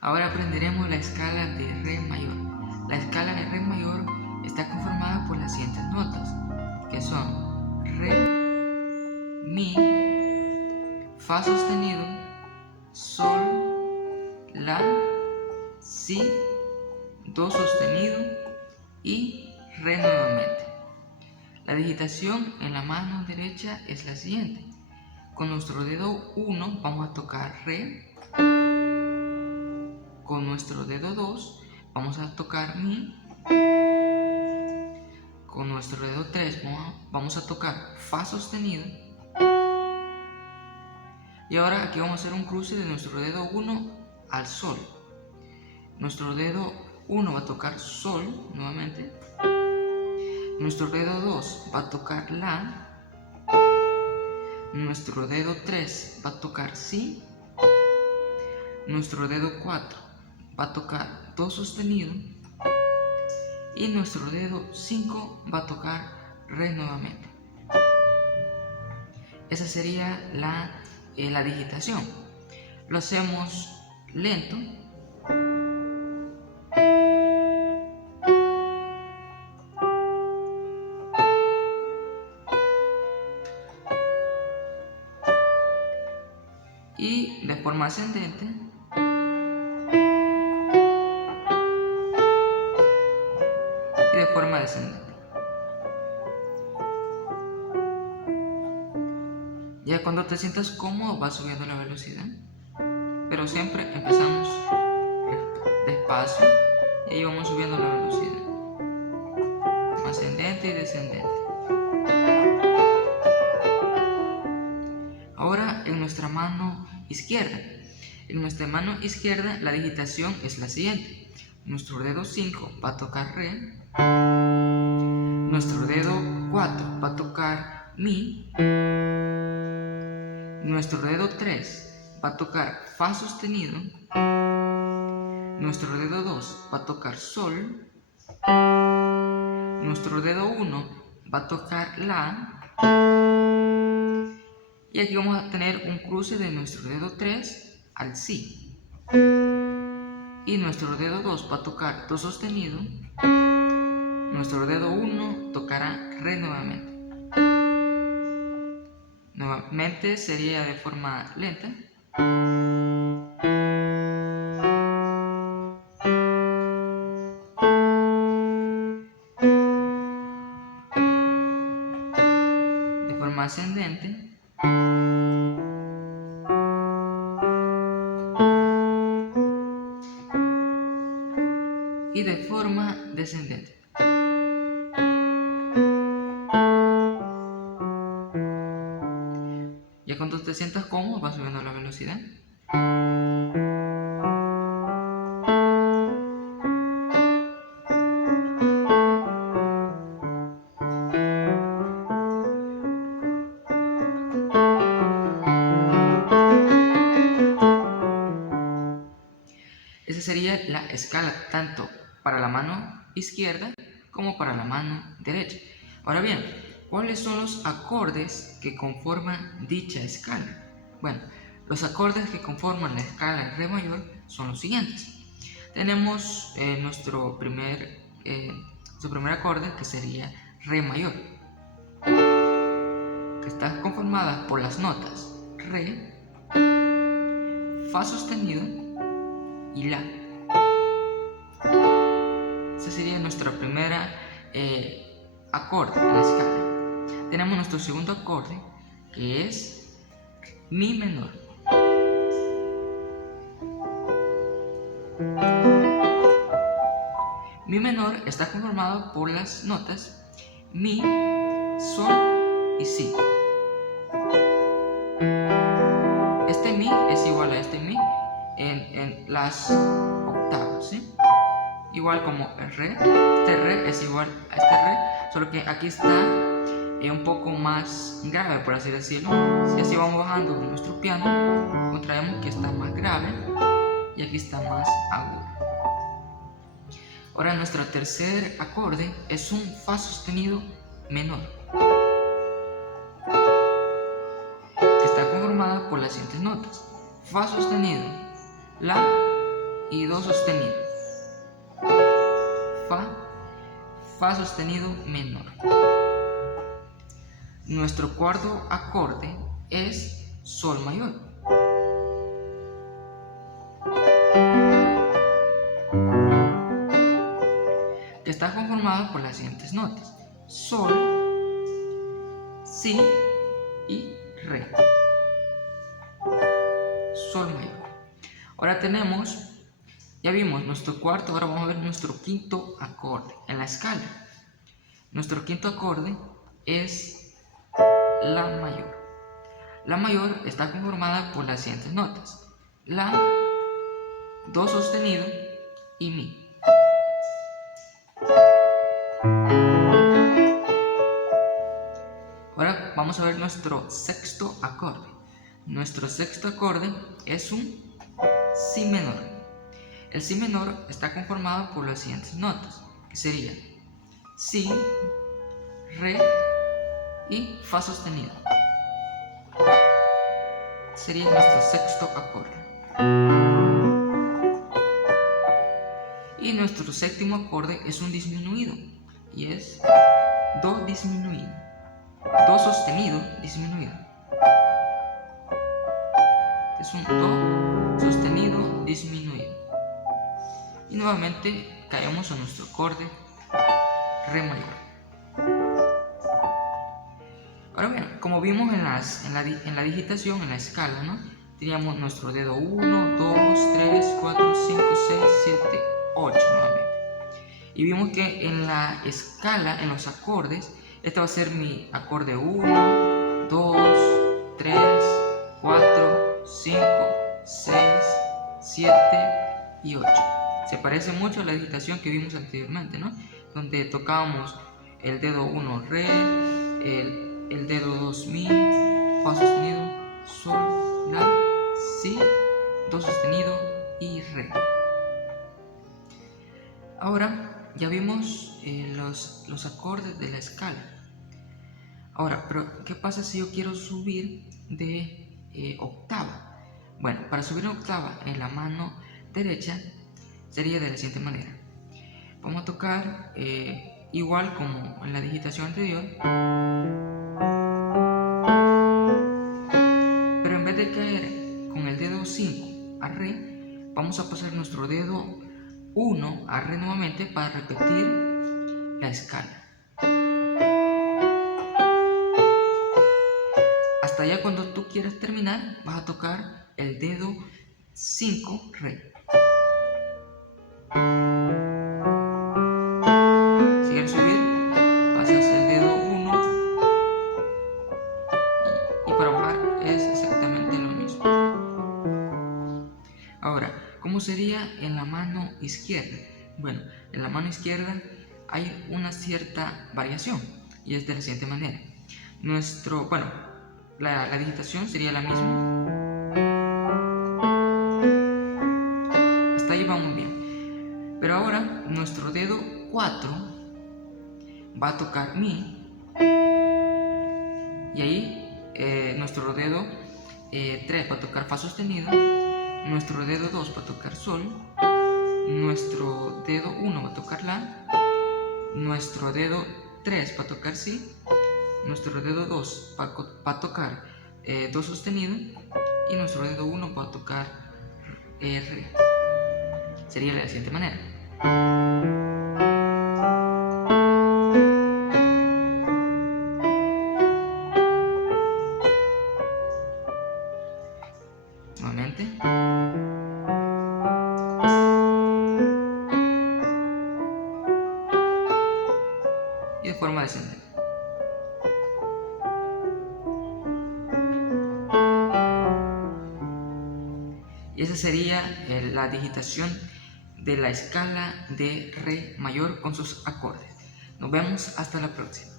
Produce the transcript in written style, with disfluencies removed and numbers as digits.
Ahora aprenderemos la escala de Re mayor. La escala de Re mayor está conformada por las siguientes notas, que son Re, Mi, Fa sostenido, Sol, La, Si, Do sostenido y Re nuevamente. La digitación en la mano derecha es la siguiente. Con nuestro dedo 1 vamos a tocar Re. Con nuestro dedo 2 vamos a tocar Mi. Con nuestro dedo 3 vamos a tocar Fa sostenido. Y ahora aquí vamos a hacer un cruce de nuestro dedo 1 al Sol. Nuestro dedo 1 va a tocar Sol nuevamente. Nuestro dedo 2 va a tocar La. Nuestro dedo 3 va a tocar Si. Nuestro dedo 4 va a tocar Do sostenido. Y nuestro dedo 5 va a tocar Re nuevamente. Esa sería la digitación. Lo hacemos lento. Y de forma ascendente. Y de forma descendente. Ya cuando te sientas cómodo vas subiendo la velocidad, pero siempre empezamos despacio y ahí vamos subiendo la velocidad, ascendente y descendente. Ahora en nuestra mano izquierda. En nuestra mano izquierda la digitación es la siguiente. Nuestro dedo 5 va a tocar Re. Nuestro dedo 4 va a tocar Mi. Nuestro dedo 3 va a tocar Fa sostenido. Nuestro dedo 2 va a tocar Sol. Nuestro dedo 1 va a tocar La. Y aquí vamos a tener un cruce de nuestro dedo 3 al Si. Y nuestro dedo 2 va a tocar Do sostenido. Nuestro dedo 1 tocará Re nuevamente. Nuevamente sería de forma lenta. De forma ascendente. Y de forma descendente. Ya cuando te sientas cómodo vas subiendo la velocidad. Esa sería la escala tanto para la mano izquierda como para la mano derecha. Ahora bien, ¿cuáles son los acordes que conforman dicha escala? Bueno, los acordes que conforman la escala en Re mayor son los siguientes. Tenemos nuestro primer acorde, que sería Re mayor, que está conformada por las notas Re, Fa sostenido y La. Ese sería nuestro primer acorde en la escala. Tenemos nuestro segundo acorde, que es Mi menor. Mi menor está conformado por las notas Mi, Sol y Si. Este Mi es igual a este Mi en las octavas, ¿sí? Igual como el Re, este Re es igual a este Re, solo que aquí está un poco más grave, por así decirlo. Si así vamos bajando nuestro piano, encontraremos que está más grave y aquí está más agudo. Ahora nuestro tercer acorde es un Fa sostenido menor, que está conformado por las siguientes notas: Fa sostenido, La, y do sostenido. Fa sostenido menor. Nuestro cuarto acorde es sol mayor. Que está conformado por las siguientes notas: sol, si y re. Sol mayor. Ahora ya vimos nuestro cuarto, ahora vamos a ver nuestro quinto acorde en la escala. Nuestro quinto acorde es la mayor. La mayor está conformada por las siguientes notas: la, do sostenido y mi. Ahora vamos a ver nuestro sexto acorde. Nuestro sexto acorde es un si menor. El si menor está conformado por las siguientes notas, que sería si, re y fa sostenido. Sería nuestro sexto acorde. Y nuestro séptimo acorde es un disminuido y es do disminuido, do sostenido disminuido. Es un do sostenido disminuido. Y nuevamente caemos a nuestro acorde re mayor. Ahora bien, como vimos en la digitación, en la escala, ¿no? Teníamos nuestro dedo 1, 2, 3, 4, 5, 6, 7, 8 nuevamente. Y vimos que en la escala, en los acordes, este va a ser mi acorde 1, 2, 3, 4, 5, 6, 7 y 8. Se parece mucho a la digitación que vimos anteriormente, ¿no? Donde tocábamos el dedo 1 re, el dedo 2 mi, fa sostenido, sol, la, si, do sostenido y re. Ahora ya vimos los acordes de la escala. Ahora, pero ¿qué pasa si yo quiero subir de octava? Bueno, para subir octava en la mano derecha sería de la siguiente manera. Vamos a tocar igual como en la digitación anterior, pero en vez de caer con el dedo 5 a re, vamos a pasar nuestro dedo 1 a re nuevamente para repetir la escala. Hasta allá, cuando tú quieras terminar, vas a tocar el dedo 5 re. Si quieres subir, pasas el dedo 1 y para bajar es exactamente lo mismo. Ahora, ¿cómo sería en la mano izquierda? Bueno, en la mano izquierda hay una cierta variación y es de la siguiente manera. La digitación sería la misma. Hasta ahí vamos bien. Pero ahora nuestro dedo 4 va a tocar mi. Y ahí nuestro dedo 3 va a tocar fa sostenido. Nuestro dedo 2 va a tocar sol. Nuestro dedo 1 va a tocar la. Nuestro dedo 3 va a tocar si. Nuestro dedo 2 va a tocar do sostenido y nuestro dedo 1 va a tocar re. Sería de la siguiente manera. Nuevamente. Y de forma descendente. Y esa sería la digitación de la escala de re mayor con sus acordes. Nos vemos hasta la próxima.